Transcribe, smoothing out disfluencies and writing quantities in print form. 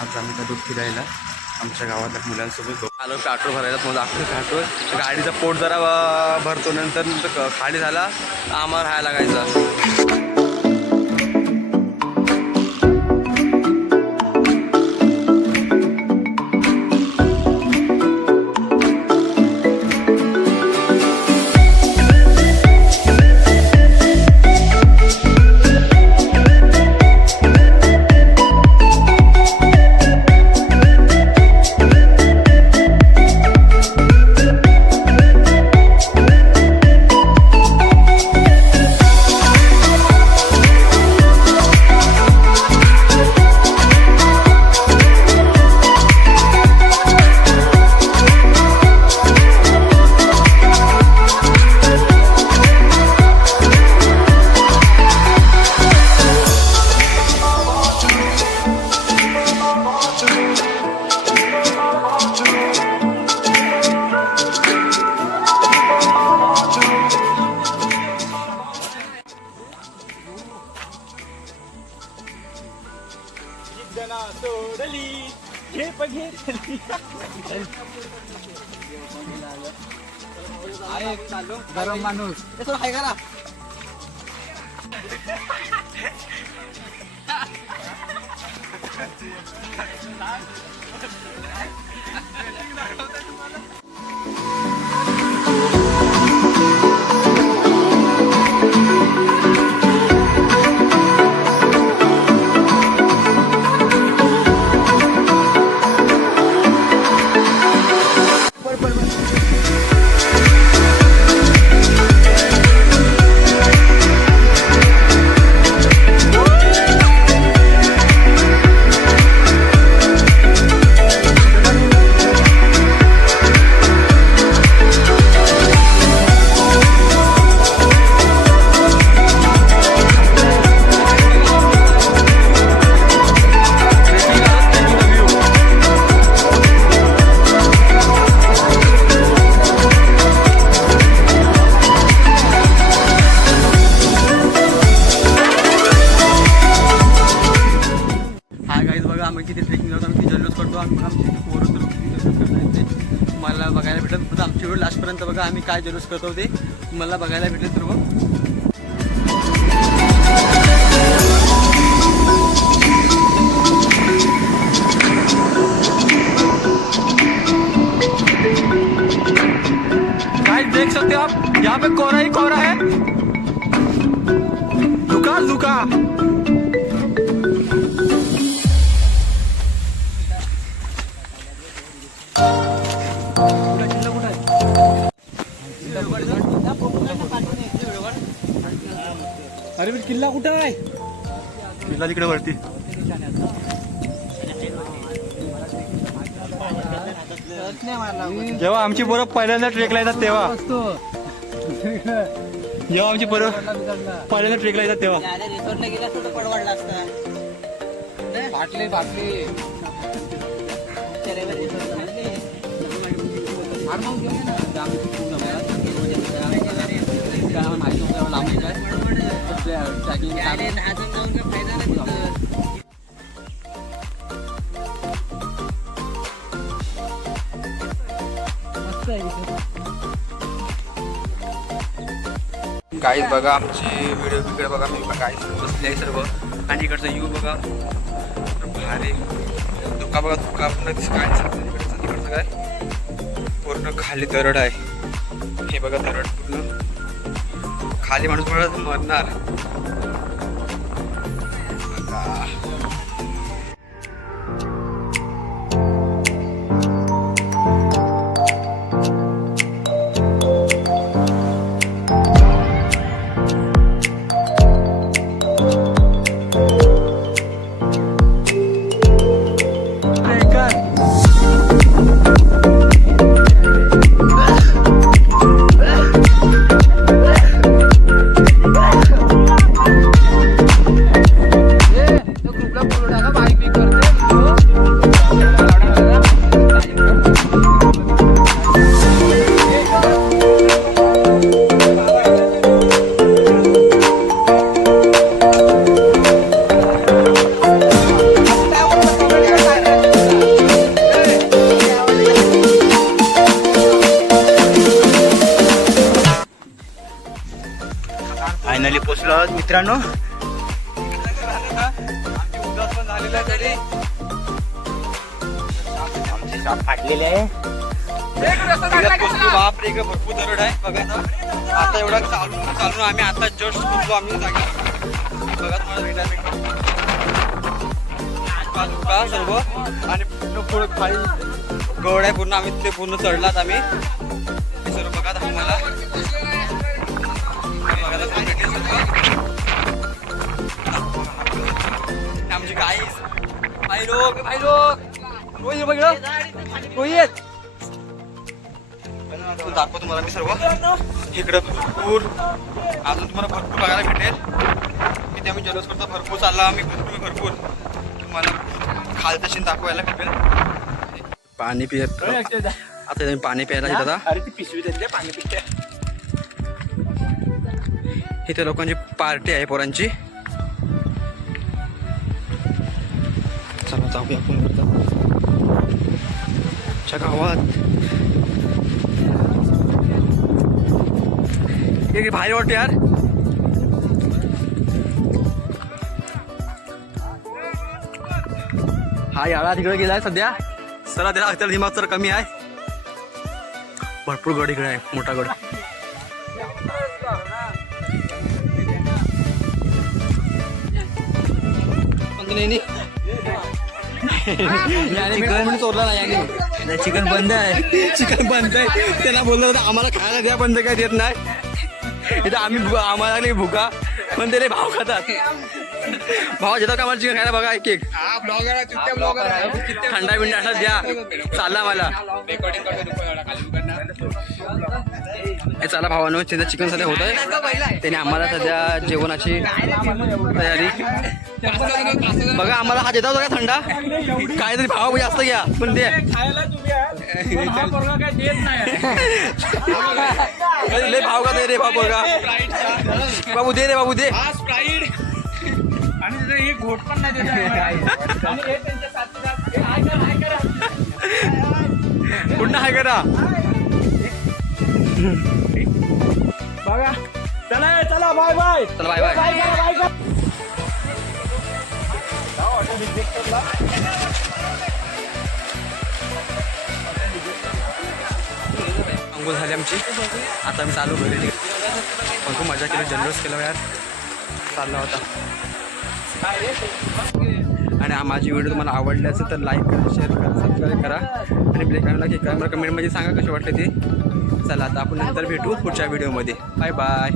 आज आम्ही का दूध फिरायला आमच्या गावातल्या मुलांसोबत आलो पेट्रोल भरायला. मग अख्खं पेट्रोल गाडीचा पोट जरा भरतो, नंतर खाली झाला आम्हाला राहायला लागायचा. गरम माणूस आहे का ना. मला बघायला भेटत आमची वेळ लास्टपर्यंत बघा आम्ही काय जल्लोष करतो ते मला बघायला भेटले सर्व. गाइस देख सकते हो आप यहाँ पे कोहरा ही कोहरा है. लुका लुका अरे किल्ला कुठं आहे. किल्ला तिकडे वरती. जेव्हा आमची पोरं पहिल्यांदा ट्रेकला येतात तेव्हा जेव्हा आमची पोरं पहिल्यांदा ट्रेकला येतात तेव्हा बाटली बाटली गाईज बघा आमची व्हिडिओ बिडिओ बघा. मी गाईज बसली आहे सर्व आणि इकडचं यू बघा भारी. धुका बघा धुका पूर्ण तिकडचं काय पूर्ण खाली दरड आहे. हे बघा दरड पूर्ण खाली माणूस मरणार. मित्रांनो उदास पण झालेला आहे तरी आमचे शॉप फाटलेले आहे. बापरे इकडे भरपूर दरड आहे बघा ना. आता एवढा चालून आम्ही आता जस्ट पोहोचलो आम्ही जागी बघा तुम्हाला रिटायरमेंट सर्व आणि पूर्ण पुढे खाली गड आहे पूर्ण आम्ही ते पूर्ण चढलात आम्ही हे सर्व बघा आम्हाला आमची गाईस भाई लोक रोहित बघा रोहित दाखवतो तुम्हाला मी सर्व इकडं भरपूर अजून तुम्हाला भरपूर बघायला भेटेल तिथे आम्ही जल्लोष करतो भरपूर चालला आम्ही भरपूर तुम्हाला खालचं शीन दाखवायला भेटेल पाणी पित आता तुम्ही पाणी प्यायला येत आता अरे ती पिशवी देते पाणी पिते. इथे लोकांची पार्टी आहे पोरांची. चला जाऊया आपण गावात एक भारी वाटते यार. हा याळा तिकडे गेलाय सध्या चला त्याला दिमाग तर कमी आहे. भरपूर गड इकडे आहे मोठा गड. चोरला नाही चिकन बंद आहे. चिकन बंद आहे त्यांना बोललं होतं आम्हाला खायला द्या बंद काय देत नाही इथं आम्ही आम्हाला नाही भुका पण ते भाव खातात. भाव देतात का आम्हाला चिकन खायला बघा एक थंडा बिंडा असं द्या चालला मला हे चला भावानो त्याचं चिकन सध्या होत आहे त्याने आम्हाला सध्या जेवणाची तयारी बघा आम्हाला हा देता होता का थंडा काहीतरी भाव जास्त घ्या पण दे लय भाव का दे रे बाबू का बाबू दे रे बाबू दे आणि एक घोट पण नाही पुन्हा हाय करा बघा. चला बाय बाय. चला बाय बाय. अंघोळ झाली आमची आता आम्ही चालू घरी खूप मजा केली जल्लोष केला यार चालला होता. आणि माझी व्हिडिओ तुम्हाला आवडली असेल तर लाईक करा शेअर करा सबस्क्राईब करा आणि ब्रेक करा कमेंटमध्ये सांगा कशी वाटते ते. चला आता आपण नंतर भेटू पुढच्या व्हिडिओमध्ये. Bye bye.